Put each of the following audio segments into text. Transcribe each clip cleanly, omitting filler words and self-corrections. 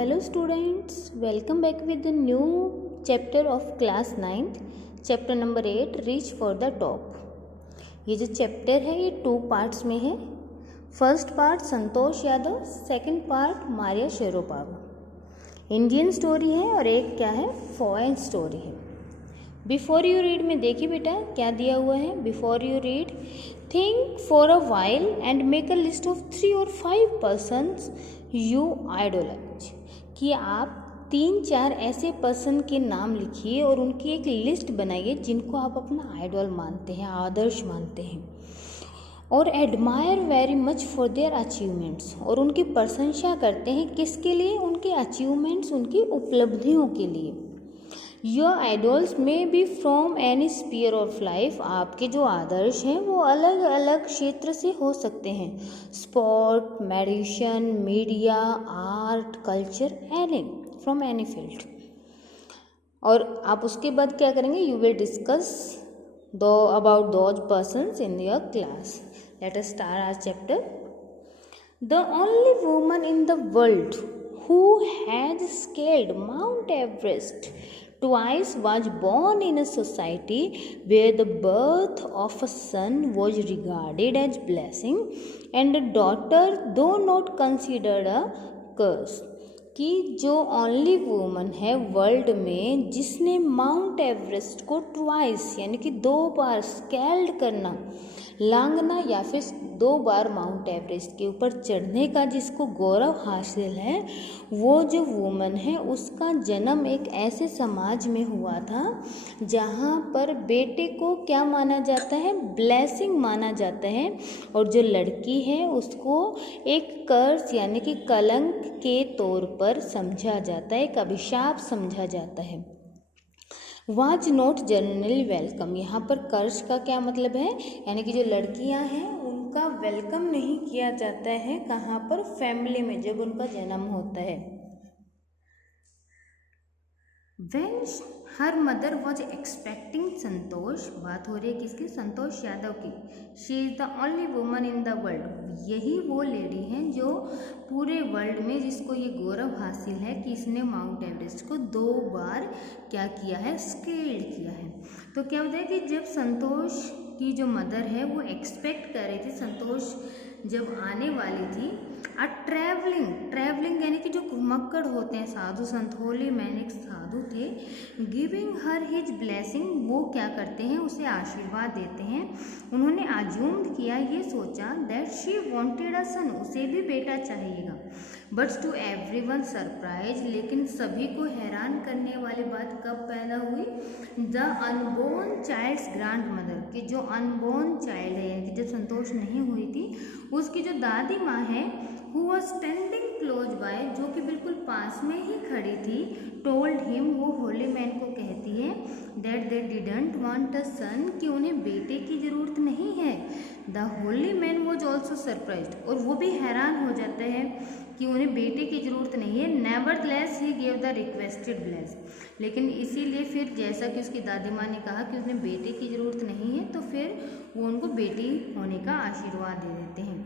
Hello students, welcome back with the new chapter of class 9th, chapter number 8 reach for the top। ये जो chapter है ये 2 parts में है। First part Santosh Yadav, second part Maria Sharapova. Indian story है और एक क्या है फॉरेन स्टोरी है। बिफोर यू रीड में देखिए बेटा क्या दिया हुआ है। Before you read think for a while and make a list of 3 or 5 persons you idolize, कि आप 3-4 ऐसे पर्सन के नाम लिखिए और उनकी एक लिस्ट बनाइए जिनको आप अपना आइडल मानते हैं, आदर्श मानते हैं, और admire very much for their achievements, और उनकी प्रशंसा करते हैं किसके लिए, उनके अचीवमेंट्स, उनकी उपलब्धियों के लिए। Your idols may be from any sphere of life, आपके जो आदर्श हैं वो अलग अलग क्षेत्र से हो सकते हैं। Sport, medicine, media, art, culture, any from any field. और आप उसके बाद क्या करेंगे, you will discuss about those persons in your class. Let us start our chapter. The only woman in the world who has scaled Mount Everest twice was born in a society where the birth of a son was regarded as blessing and a daughter though not considered a curse। कि जो only woman है world में जिसने mount Everest को twice यानी कि 2 बार scaled करना, लांघना या फिर 2 बार माउंट एवरेस्ट के ऊपर चढ़ने का जिसको गौरव हासिल है, वो जो वुमन है उसका जन्म एक ऐसे समाज में हुआ था जहाँ पर बेटे को क्या माना जाता है, ब्लेसिंग माना जाता है, और जो लड़की है उसको एक कर्स यानी कि कलंक के तौर पर समझा जाता है, एक अभिशाप समझा जाता है। वाज नॉट जनरली वेलकम, यहाँ पर कर्स का क्या मतलब है, यानी कि जो लड़कियाँ हैं उनका वेलकम नहीं किया जाता है। कहाँ पर, फैमिली में जब उनका जन्म होता है। When her mother was expecting संतोष, बात हो रही है किसकी, संतोष यादव की। She is the only woman in the world, यही वो लेडी हैं जो पूरे वर्ल्ड में जिसको ये गौरव हासिल है कि इसने माउंट एवरेस्ट को 2 बार क्या किया है, स्केल्ड किया है। तो क्या होता है कि जब संतोष की जो मदर है वो एक्सपेक्ट कर रही थी, संतोष जब आने वाली थी, ट्रैवलिंग यानी कि जो घुमक्कड़ होते हैं साधु संत, होली मैन एक साधु थे, गिविंग हर हिज ब्लेसिंग, वो क्या करते हैं, उसे आशीर्वाद देते हैं। उन्होंने अज्यूम किया, ये सोचा दैट शी वांटेड अ सन, उसे भी बेटा चाहिएगा। बट टू एवरीवन सरप्राइज, लेकिन सभी को हैरान करने वाली बात कब पैदा हुई, the unborn child's grandmother, कि जो अनबोर्न चाइल्ड है यानी कि जब संतोष नहीं हुई थी उसकी जो दादी माँ है, who was standing close by, जो कि बिल्कुल पास में ही खड़ी थी, टोल्ड हिम, वो होली मैन को कहती है, that they didn't want a son, कि उन्हें बेटे की ज़रूरत नहीं है। The holy man was also surprised, और वो भी हैरान हो जाता है कि उन्हें बेटे की ज़रूरत नहीं है। Nevertheless he give the requested bless, लेकिन इसीलिए फिर जैसा कि उसकी दादी माँ ने कहा कि उन्हें बेटे की ज़रूरत नहीं है, तो फिर वो उनको बेटी होने का आशीर्वाद दे देते हैं।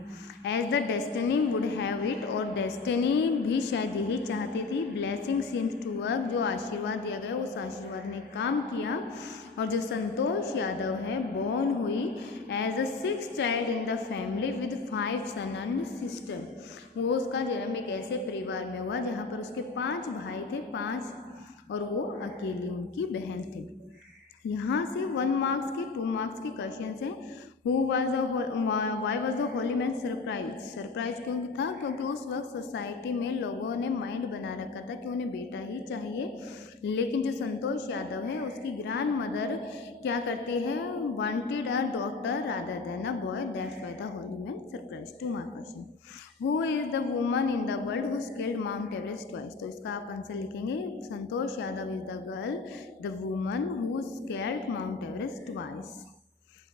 As the destiny would have it, और डेस्टिनी भी शायद यही चाहती थी। ब्लेसिंग सीम्स टू वर्क, जो आशीर्वाद दिया गया उस आशीर्वाद ने काम किया, और जो संतोष यादव है बोर्न हुई as a 6th child in the family with 5 son and sister. वो उसका जन्म एक ऐसे परिवार में हुआ जहाँ पर उसके 5 भाई थे, 5, और वो अकेली उनकी बहन थी। यहाँ से 1 मार्क्स के 2 मार्क्स के क्वेश्चन हैं। Why was the holy man surprise क्यों था, क्योंकि उस वक्त सोसाइटी में लोगों ने माइंड बना रखा था कि उन्हें बेटा ही चाहिए, लेकिन जो संतोष यादव है उसकी ग्रैंड मदर क्या करती है, wanted a daughter rather than a boy, that's why the holy man surprise. 2 mark question. Who is the woman in the world who scaled Mount Everest twice, तो इसका आप आंसर लिखेंगे, Santosh Yadav is the girl, the woman who scaled Mount Everest twice.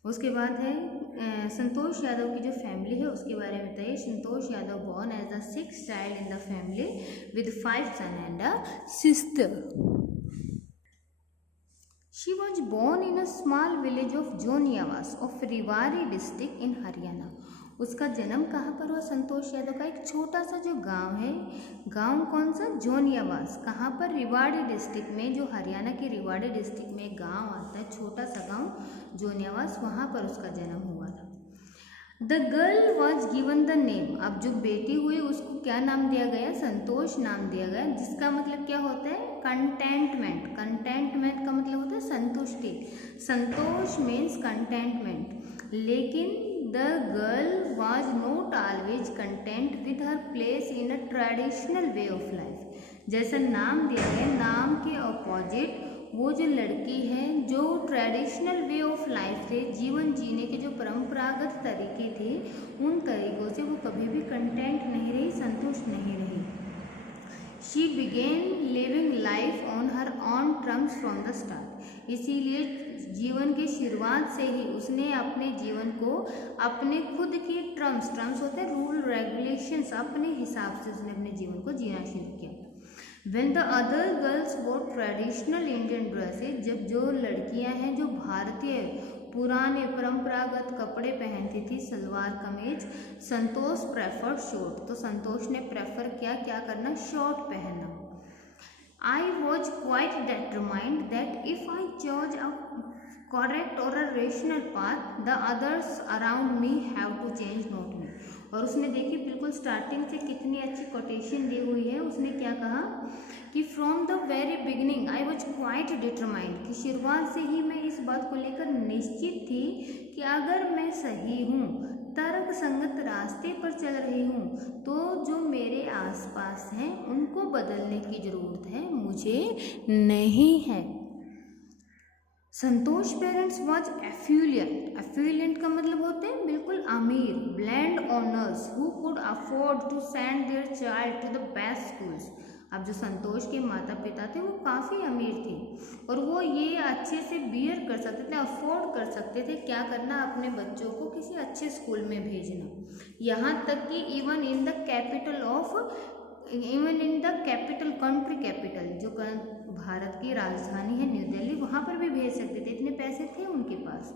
उसके बाद है संतोष यादव की जो family है उसके बारे में बताइए। Santosh Yadav born as the 6th child in the family with 5 son and a sister. She was born in a small village of Joniyawas of Rewari district in Haryana. उसका जन्म कहाँ पर हुआ? संतोष यादव का एक छोटा सा जो गांव है, गांव कौन सा? जोनियावास। कहाँ पर? रेवाड़ी डिस्ट्रिक्ट में, जो हरियाणा के रेवाड़ी डिस्ट्रिक्ट में एक गांव आता है, छोटा सा गांव जोनियावास, वहाँ पर उसका जन्म हुआ था। The girl was given the name, अब जो बेटी हुई उसको क्या नाम दिया गया? संतोष नाम दिया गया, जिसका मतलब क्या होता है? कंटेंटमेंट। कंटेंटमेंट का मतलब होता है संतुष्टि। संतोष मीन्स कंटेंटमेंट। लेकिन the girl was not always content with her place in a traditional way of life. जैसा नाम दिया गया, नाम के अपोजिट वो जो लड़की है, जो ट्रेडिशनल वे ऑफ लाइफ थे, जीवन जीने के जो परंपरागत तरीके थे, उन तरीकों से वो कभी भी कंटेंट नहीं रही, संतुष्ट नहीं रही। She began living life on her own terms from the start. इसीलिए जीवन की शुरुआत से ही उसने अपने जीवन को अपने खुद की टर्म्स होते हैं रूल रेगुलेशंस, अपने हिसाब से उसने अपने जीवन को जीना शुरू किया। When the other girls wore traditional Indian dresses, जब जो लड़कियां हैं जो भारतीय पुराने परंपरागत कपड़े पहनती थी, सलवार कमीज, संतोष प्रेफर शॉर्ट, तो संतोष ने प्रेफर किया क्या करना? शॉर्ट पहनना। I was quite determined that if I chose a correct or a rational path, the others around me have to change, not me। और उसने देखी बिल्कुल स्टार्टिंग से कितनी अच्छी कोटेशन दी हुई है। उसने क्या कहा कि from the very beginning I was quite determined, कि शुरुआत से ही मैं इस बात को लेकर निश्चित थी कि अगर मैं सही हूँ, तर्क संगत रास्ते पर चल रही हूँ, तो जो मेरे आसपास हैं उनको बदलने की ज़रूरत है, मुझे नहीं है। Santosh parents was affluent. Affluent का मतलब होते हैं बिल्कुल अमीर, land owners who could afford to send their child to the best schools. अब जो संतोष के माता पिता थे वो काफ़ी अमीर थे और वो ये अच्छे से बियर कर सकते थे, अफोर्ड कर सकते थे क्या करना? अपने बच्चों को किसी अच्छे स्कूल में भेजना। यहाँ तक कि even in the capital country capital, जो भारत की राजधानी है न्यू दिल्ली, वहाँ पर भी भेज सकते थे, इतने पैसे थे उनके पास।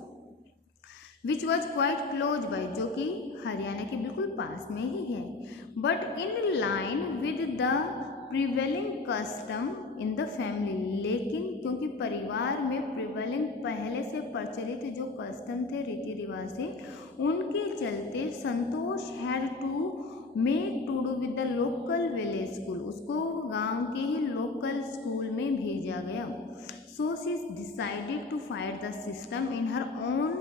Which was quite close by, जो कि हरियाणा के बिल्कुल पास में ही है। But in line with the prevailing custom in the family, लेकिन क्योंकि परिवार में प्रिवेलिंग पहले से प्रचलित जो कस्टम थे, रीति रिवाज थे, उनके चलते Santosh had to made to do with the local village school, उसको गांव के ही लोकल स्कूल में भेजा गया। So she decided to fight the system in her own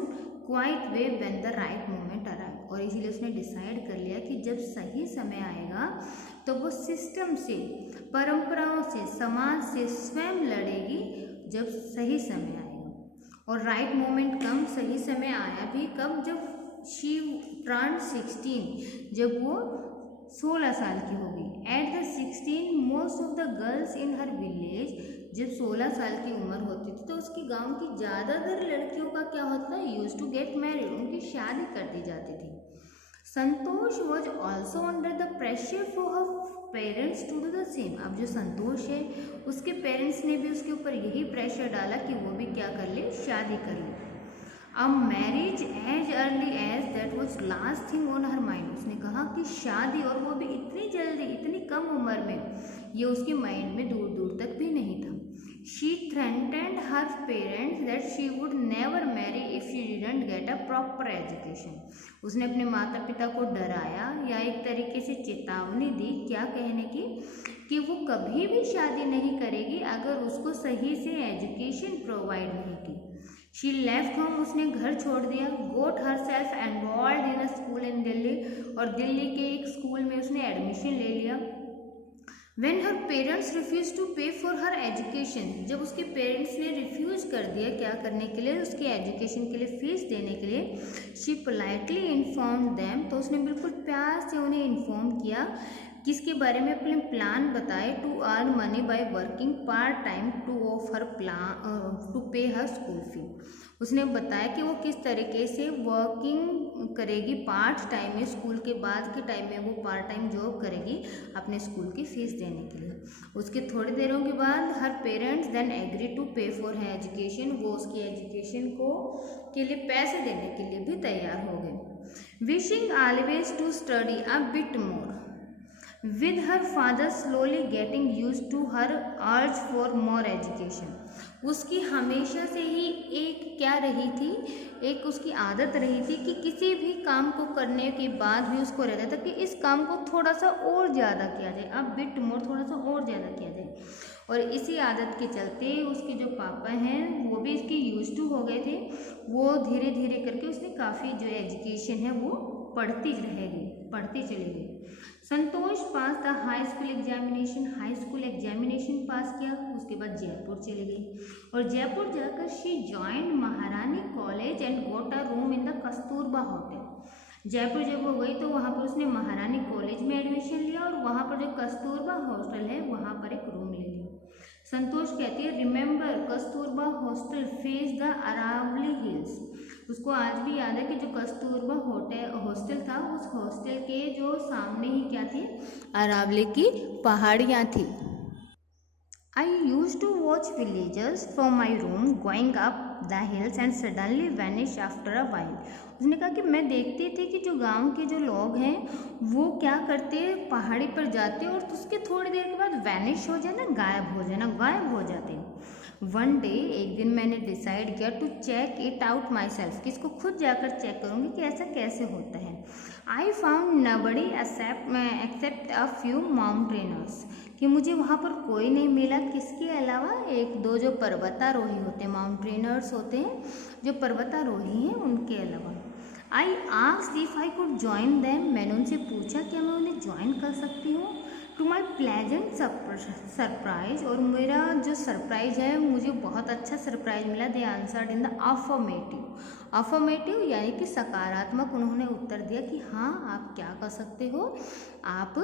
quite way when the right moment arrive, और इसीलिए उसने डिसाइड कर लिया कि जब सही समय आएगा तो वो सिस्टम से, परंपराओं से, समाज से स्वयं लड़ेगी जब सही समय आएगा। और राइट मोमेंट कम, सही समय आया भी कब? जब शी टर्न्ड 16, जब वो 16 साल की होगी। At the 16 most of the girls in her village, जब 16 साल की उम्र होती थी तो उसकी गांव की ज़्यादातर लड़कियों का क्या होता है? यूज टू गेट मैरिड, उनकी शादी कर दी जाती थी। Santosh was also under the pressure for her parents to do the same. अब जो संतोष है उसके पेरेंट्स ने भी उसके ऊपर यही प्रेशर डाला कि वो भी क्या कर ले? शादी कर ले। A marriage age early age that was last thing on her mind, उसने कहा कि शादी, और वो भी इतनी जल्दी, इतनी कम उम्र में, ये उसके माइंड में दूर दूर तक भी नहीं था। She threatened her parents that she would never marry if she didn't get a proper education, उसने अपने माता पिता को डराया या एक तरीके से चेतावनी दी, क्या कहने की? कि वो कभी भी शादी नहीं करेगी अगर उसको सही से एजुकेशन प्रोवाइड नहीं की। शी लेफ्ट होम, उसने घर छोड़ दिया। Got herself enrolled in a school in Delhi, और दिल्ली के एक स्कूल में उसने एडमिशन ले लिया। When her parents refused to pay for her education, जब उसके पेरेंट्स ने रिफ्यूज़ कर दिया क्या करने के लिए? उसके एजुकेशन के लिए फीस देने के लिए। She politely informed them, तो उसने बिल्कुल प्यार से उन्हें इन्फॉर्म किया, किसके बारे में? अपने प्लान बताए। To earn money by working part time to off her plan to pay her school fee, उसने बताया कि वो किस तरीके से वर्किंग करेगी पार्ट टाइम में, स्कूल के बाद के टाइम में वो पार्ट टाइम जॉब करेगी अपने स्कूल की फीस देने के लिए। उसके थोड़ी देरों के बाद हर पेरेंट्स देन एग्री टू पे फॉर हर एजुकेशन, वो उसकी एजुकेशन को के लिए पैसे देने के लिए भी तैयार हो गए। Wishing always to study a bit more, with her father slowly getting used to her urge for more education. उसकी हमेशा से ही एक क्या रही थी, एक उसकी आदत रही थी कि किसी भी काम को करने के बाद भी उसको रहता था कि इस काम को थोड़ा सा और ज़्यादा किया जाए, अब बिट मोर थोड़ा सा और ज़्यादा किया जाए। और इसी आदत के चलते उसके जो पापा हैं वो भी इसकी यूज टू हो गए थे। वो धीरे धीरे करके उसने काफ़ी जो एजुकेशन है वो पढ़ती चली गई। Santosh pass the high school examination pass किया, उसके बाद जयपुर चली गई और जयपुर जाकर she joined Maharani college and got a room in the Kasturba hotel. Jaipur जब वो गई तो वहाँ पर उसने महारानी कॉलेज में एडमिशन लिया और वहाँ पर जो कस्तूरबा हॉस्टल है वहाँ पर एक रूम ले लिया। संतोष कहती है remember Kasturba hostel face the Aravalli hills. उसको आज भी याद है कि जो कस्तूरबा हॉस्टल था उस हॉस्टल के जो सामने ही क्या थी, अरावली की पहाड़ियाँ थी। I used to watch villagers from my room going up the hills and suddenly vanish after a while. उसने कहा कि मैं देखती थी कि जो गांव के जो लोग हैं वो क्या करते, पहाड़ी पर जाते और उसके थोड़ी देर के बाद वैनिश हो जाना, गायब हो जाते। वन डे, एक दिन मैंने डिसाइड किया to check it out myself, कि इसको खुद जाकर चेक करूँगी कि ऐसा कैसे होता है। I found nobody except a few mountaineers, कि मुझे वहाँ पर कोई नहीं मिला, किसके अलावा एक दो जो पर्वतारोही होते हैं, माउंटेनर्स होते हैं जो पर्वतारोही हैं, उनके अलावा। I asked if I could join them, मैंने उनसे पूछा क्या मैं उन्हें ज्वाइन कर सकती हूँ। टू माई प्लेजेंट सरप्राइज, और मेरा जो सरप्राइज है मुझे बहुत अच्छा सरप्राइज मिला। दे आंसर्ड इन द अफर्मेटिव यानी कि सकारात्मक उन्होंने उत्तर दिया कि हाँ आप क्या कर सकते हो, आप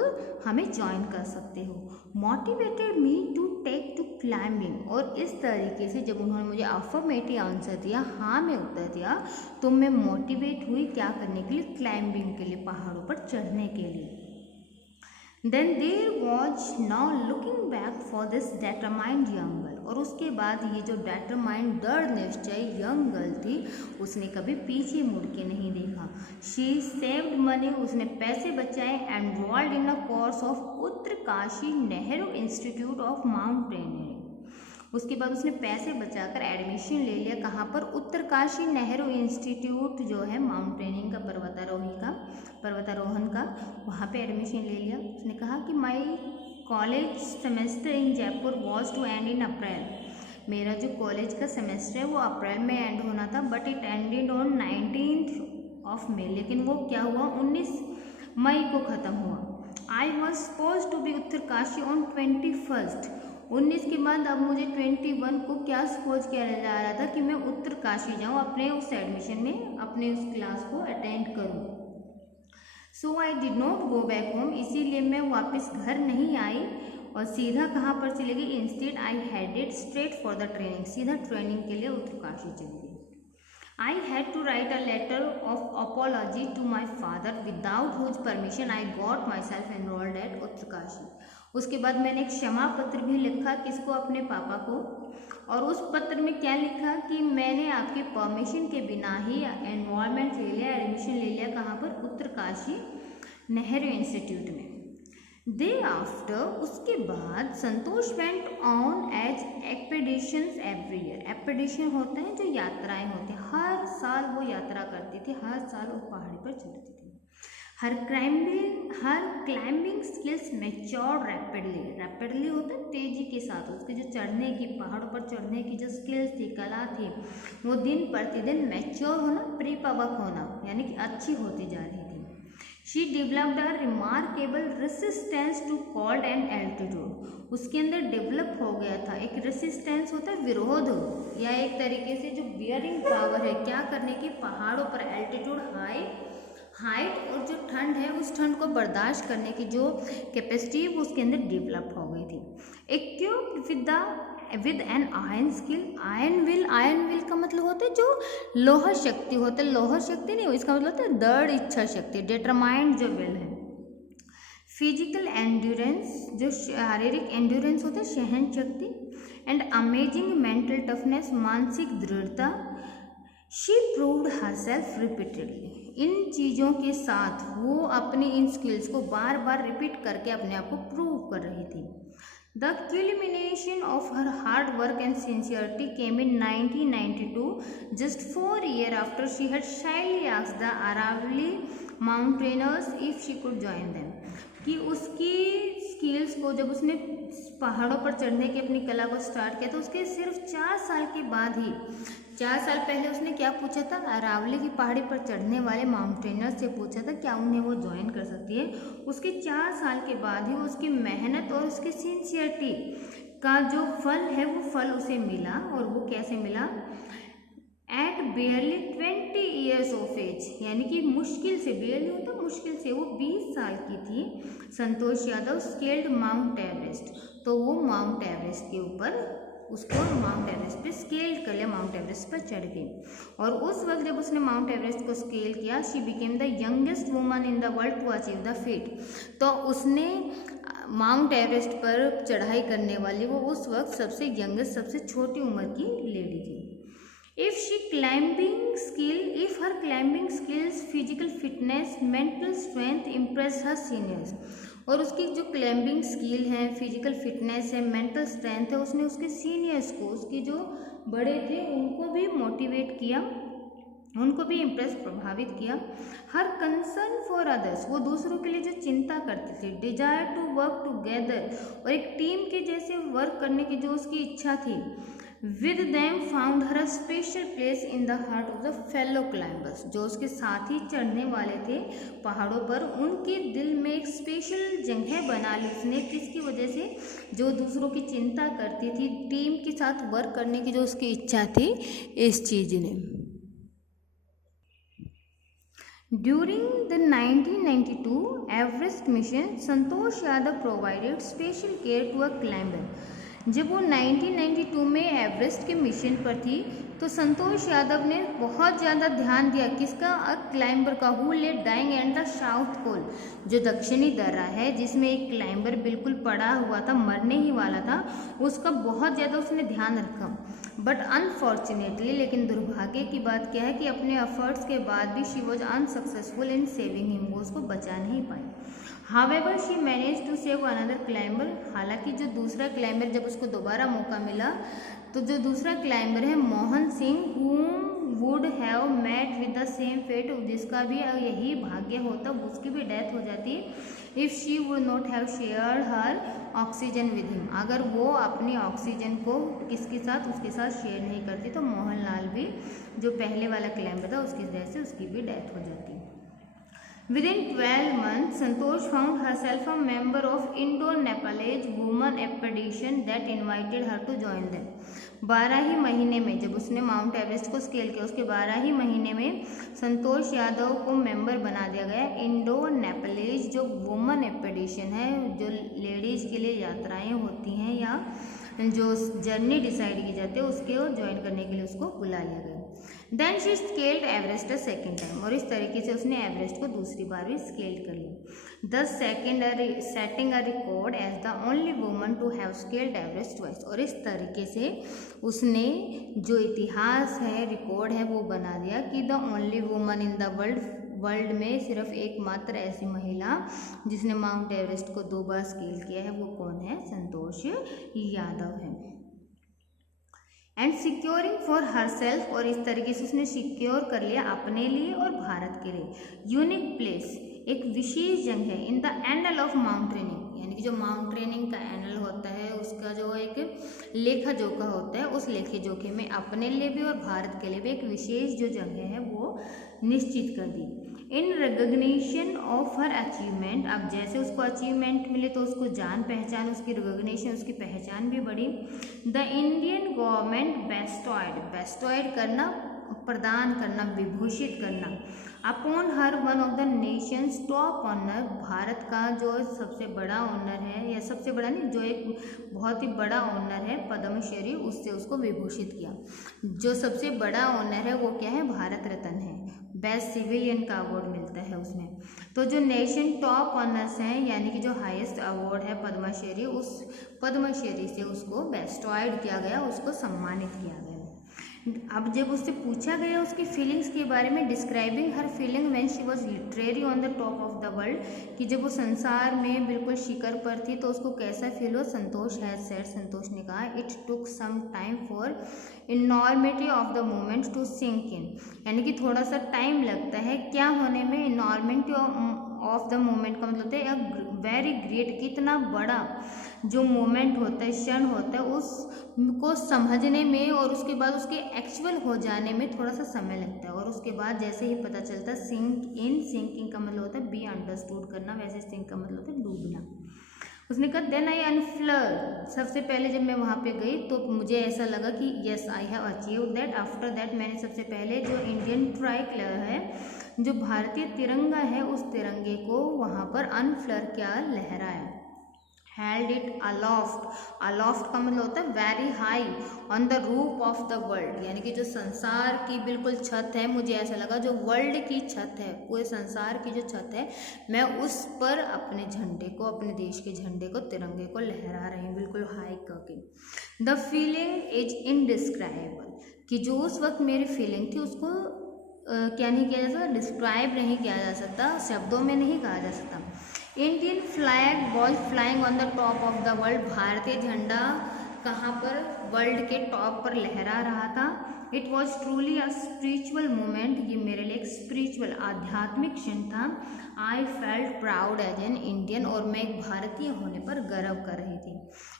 हमें ज्वाइन कर सकते हो। Motivated me to take to climbing, और इस तरीके से जब उन्होंने मुझे अफर्मेटिव आंसर दिया, हाँ में उत्तर दिया, तो मैं मोटिवेट हुई क्या करने के लिए, क्लाइंबिंग के लिए, पहाड़ों पर चढ़ने के लिए। Then there was now looking back for this determined young girl, और उसके बाद ये जो determined दृढ़ निश्चय young girl थी उसने कभी पीछे मुड़ के नहीं देखा। She saved money, उसने पैसे बचाए, enrolled in a course of Uttarkashi Nehru institute of mountaineering. उसके बाद उसने पैसे बचाकर एडमिशन ले लिया, कहाँ पर, उत्तरकाशी नेहरू इंस्टीट्यूट जो है माउंटेनियरिंग का, पर्वतारोहण का, वहाँ पे एडमिशन ले लिया। उसने कहा कि my college semester in Jaipur was to end in April, मेरा जो कॉलेज का सेमेस्टर है वो अप्रैल में एंड होना था, but it ended on 19 May, लेकिन वो क्या हुआ, 19 मई को ख़त्म हुआ। I was suppose to be Uttarkashi on 21, 19 के बाद अब मुझे 21 को क्या सपोज किया जा रहा था कि मैं उत्तरकाशी जाऊँ, अपने उस एडमिशन में अपने उस क्लास को अटेंड करूँ। So I did not go back home, इसीलिए मैं वापस घर नहीं आई और सीधा कहाँ पर चली गई, instead I headed straight for the training, सीधा ट्रेनिंग के लिए उत्तरकाशी चली गई। I had to write a letter of apology to my father without whose permission I got myself enrolled at Uttarkashi. उसके बाद मैंने एक क्षमा पत्र भी लिखा, किसको, अपने पापा को, और उस पत्र में क्या लिखा कि मैंने आपके परमिशन के बिना ही एनरोलमेंट ले लिया, एडमिशन ले लिया, कहाँ पर, उत्तरकाशी नेहरू इंस्टीट्यूट में। दे आफ्टर, उसके बाद Santosh went on as expeditions every year. Expedition होते हैं जो यात्राएं होती हैं, हर साल वो यात्रा करती थी, हर साल वो पहाड़ी पर चढ़ती थी। हर क्लाइंबिंग स्किल्स मैच्योर्ड रैपिडली होता है तेजी के साथ, उसके जो चढ़ने की, पहाड़ों पर चढ़ने की जो स्किल्स थी, कला थी, वो दिन प्रतिदिन मैच्योर होना, परिपक्व होना, यानी कि अच्छी होती जा रही थी। She developed a remarkable resistance to cold and altitude, उसके अंदर डेवलप हो गया था एक रेसिस्टेंस, होता है विरोध, या एक तरीके से जो बियरिंग पावर है, क्या करने की, पहाड़ों पर एल्टीट्यूड हाइट और जो ठंड है उस ठंड को बर्दाश्त करने की जो कैपेसिटी वो उसके अंदर डेवलप हो गई थी। Equipped with an iron skill, iron will का मतलब होता है जो लोह शक्ति होता है, लोह शक्ति नहीं, इसका मतलब होता है दृढ़ इच्छा शक्ति, डिटरमाइंड जो विल है। फिजिकल एंड्योरेंस, जो शारीरिक एंड्योरेंस होता है, सहन शक्ति, एंड अमेजिंग मेंटल टफनेस, मानसिक दृढ़ता। शी प्रूव्ड हरसेल्फ रिपीटेडली, इन चीज़ों के साथ वो अपनी इन स्किल्स को बार बार रिपीट करके अपने आप को प्रूव कर रही थी। The culmination of her hard work and sincerity came in 1992, just 4 years after she had shyly asked the Aravalli mountaineers if she could join them. कि उसकी स्किल्स को जब उसने पहाड़ों पर चढ़ने की अपनी कला को स्टार्ट किया तो उसके सिर्फ 4 साल के बाद ही, 4 साल पहले उसने क्या पूछा था, अरावली की पहाड़ी पर चढ़ने वाले माउंटेनर्स से पूछा था क्या उन्हें वो ज्वाइन कर सकती है। उसके 4 साल के बाद ही वो उसकी मेहनत और उसकी सिंसियरिटी का जो फल है वो फल उसे मिला। और वो कैसे मिला, at barely 20 years of age, यानी कि मुश्किल से, बेयरली होता मुश्किल से, वो 20 साल की थी, Santosh Yadav scaled Mount Everest. तो वो माउंट एवरेस्ट के ऊपर, उसको माउंट एवरेस्ट पे स्केल कर लिया, माउंट एवरेस्ट पर चढ़ गई। और उस वक्त जब उसने माउंट एवरेस्ट को स्केल किया, she became the youngest woman in the world to achieve the feat. तो उसने माउंट एवरेस्ट पर चढ़ाई करने वाली वो उस वक्त सबसे यंगेस्ट, सबसे छोटी उम्र की लेडी थी। If her climbing skills, physical fitness, mental strength impressed her seniors, और उसकी जो क्लाइंबिंग स्किल है, फिजिकल फिटनेस है, मेंटल स्ट्रेंथ है, उसने उसके सीनियर्स को, उसके जो बड़े थे उनको भी मोटिवेट किया, उनको भी इम्प्रेस, प्रभावित किया। हर कंसर्न फॉर अदर्स, वो दूसरों के लिए जो चिंता करते थे, डिजायर टू वर्क टुगेदर, और एक टीम के जैसे वर्क करने की जो उसकी इच्छा थी, with them found her a special place in the heart of the fellow climbers, जो उसके साथ ही चढ़ने वाले थे पहाड़ों पर, उनके दिल में एक स्पेशल जगह बना ली उसने। किसकी वजह से, जो दूसरों की चिंता करती थी, टीम के साथ वर्क करने की जो उसकी इच्छा थी, इस चीज़ ने। During the 1992 Everest mission, Santosh Yadav provided special care to a climber. जब वो 1992 में एवरेस्ट के मिशन पर थी तो संतोष यादव ने बहुत ज़्यादा ध्यान दिया किसका, क्लाइंबर का, who lay dying and the south pole, जो दक्षिणी दर्रा है जिसमें एक क्लाइंबर बिल्कुल पड़ा हुआ था, मरने ही वाला था, उसका बहुत ज़्यादा उसने ध्यान रखा। बट अनफॉर्चुनेटली, लेकिन दुर्भाग्य की बात क्या है कि अपने एफर्ट्स के बाद भी she was unsuccessful in saving him, वो उसको बचा नहीं पाई। However she manage to save another climber, हालांकि जो दूसरा क्लाइंबर, जब उसको दोबारा मौका मिला तो जो दूसरा क्लाइंबर है Mohan Singh, whom would have met with the same fate, जिसका भी यही भाग्य होता, उसकी भी डेथ हो जाती, if she would not have shared her oxygen with him, अगर वो अपनी ऑक्सीजन को किसके साथ, उसके साथ शेयर नहीं करती तो मोहनलाल भी, जो पहले वाला क्लाइंबर था, उसकी वजह से उसकी भी डेथ हो जाती। Within 12 months, Santosh found herself a member of Indo-Nepalese Women Expedition that invited her to join them. 12 ही महीने में, जब उसने माउंट एवरेस्ट को स्केल किया, उसके 12 ही महीने में संतोष यादव को मेंबर बना दिया गया इंडो नेपालीज, जो वुमन एक्सपेडिशन है, जो लेडीज़ के लिए यात्राएं होती हैं या जो जर्नी डिसाइड की जाती है, उसके ज्वाइन करने के लिए उसको बुला लिया गया। Then she scaled Everest a second time, और इस तरीके से उसने एवरेस्ट को दूसरी बार भी स्केल कर लिया। The setting a record as the only woman to have scaled Everest twice, और इस तरीके से उसने जो इतिहास है, रिकॉर्ड है, वो बना दिया कि the only woman in the world में सिर्फ एकमात्र ऐसी महिला जिसने माउंट एवरेस्ट को 2 बार स्केल किया है, वो कौन है, संतोष यादव है। एंड सिक्योरिंग फॉर हरसेल्फ, और इस तरीके से उसने सिक्योर कर लिया अपने लिए और भारत के लिए, यूनिक प्लेस, एक विशेष जगह, इन द एंडल ऑफ माउंट ट्रेनिंग, यानी कि जो माउंट ट्रेनिंग का एंडल होता है, उसका जो एक लेखा जोखा होता है, उस लेखे जोखे में अपने लिए भी और भारत के लिए भी एक विशेष जो जगह है वो निश्चित कर दी। इन रिकग्निशन ऑफ हर अचीवमेंट, अब जैसे उसको अचीवमेंट मिले तो उसको जान पहचान, उसकी रिकग्निशन, उसकी पहचान भी बढ़ी। द इंडियन गवर्नमेंट बेस्टॉयड करना, प्रदान करना, विभूषित करना, upon her one of the nation's top honour, Bharat का जो सबसे बड़ा ऑनर है, या सबसे बड़ा नहीं, जो एक बहुत ही बड़ा ऑनर है, पद्मश्री, उससे उसको विभूषित किया। जो सबसे बड़ा ऑनर है वो क्या है, भारत रत्न है, बेस्ट सिविलियन का अवार्ड मिलता है उसमें। तो जो नेशन टॉप ऑनर्स हैं, यानी कि जो हाईएस्ट अवार्ड है पद्मश्री, उस पद्मश्री से उसको बेस्टॉयड किया गया, उसको सम्मानित किया गया। अब जब उससे पूछा गया उसकी फीलिंग्स के बारे में, describing her feeling when she was literary on the top of the world, कि जब वो संसार में बिल्कुल शिखर पर थी तो उसको कैसा फील हुआ। संतोष हैज सेड, संतोष ने कहा, it took some time for enormity of the moment to sink in, यानी कि थोड़ा सा टाइम लगता है क्या होने में, इनॉर्मिटी ऑफ द मोमेंट का मतलब होता है वेरी ग्रेट, कितना बड़ा जो मोमेंट होता है, क्षण होता है, उसको समझने में और उसके बाद उसके एक्चुअल हो जाने में थोड़ा सा समय लगता है। और उसके बाद जैसे ही पता चलता है सिंक इन, सिंकिंग का मतलब होता है बी अंडरस्टूड करना, वैसे सिंक का मतलब होता है डूबना। उसने कहा देन आई अनफ्लर, सबसे पहले जब मैं वहाँ पे गई तो मुझे ऐसा लगा कि yes I have achieve that. After that मैंने सबसे पहले जो इंडियन ट्राई कलर है, जो भारतीय तिरंगा है, उस तिरंगे को वहाँ पर अनफ्लर क्या लहराया, हेल्ड इट अलोफ्ट, अलोफ्ट का मतलब होता है very high, on the roof of the world, यानी कि जो संसार की बिल्कुल छत है, मुझे ऐसा लगा जो वर्ल्ड की छत है, पूरे संसार की जो छत है, मैं उस पर अपने झंडे को, अपने देश के झंडे को, तिरंगे को लहरा रही हूँ बिल्कुल हाई करके। द फीलिंग इज इनडिस्क्राइबल, कि जो उस वक्त मेरी फीलिंग थी उसको क्या नहीं किया जा सकता, डिस्क्राइब नहीं किया जा सकता, शब्दों में नहीं कहा जा सकता। Indian flag was flying on the top of the world, भारतीय झंडा कहाँ पर, वर्ल्ड के टॉप पर लहरा रहा था। It was truly a spiritual moment, ये मेरे लिए एक स्पिरिचुअल आध्यात्मिक क्षण था। I felt proud as an Indian, और मैं एक भारतीय होने पर गर्व कर रही थी।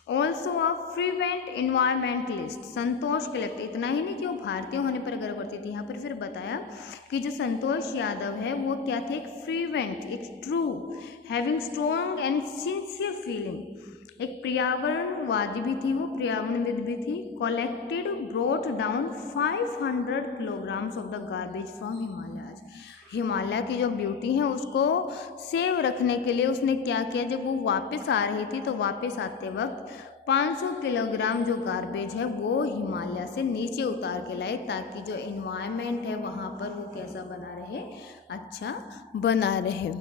Also a fervent environmentalist, Santosh collect, इतना ही नहीं कि वो भारतीय होने पर गर्व करती थी, यहाँ पर फिर बताया कि जो संतोष यादव है वो क्या थे, एक फ्रीवेंट, एक true, having strong and sincere feeling, एक पर्यावरणवादी भी थी, वो पर्यावरणविद भी थी। Collected brought down 500 kilograms of the garbage from Himalayas, Himalaya की जो ब्यूटी है उसको सेव रखने के लिए उसने क्या किया, जब वो वापस आ रही थी तो वापस आते वक्त 500 किलोग्राम जो गार्बेज है वो हिमालय से नीचे उतार के लाई, ताकि जो इन्वायरमेंट है वहाँ पर वो कैसा बना रहे, अच्छा बना रहे।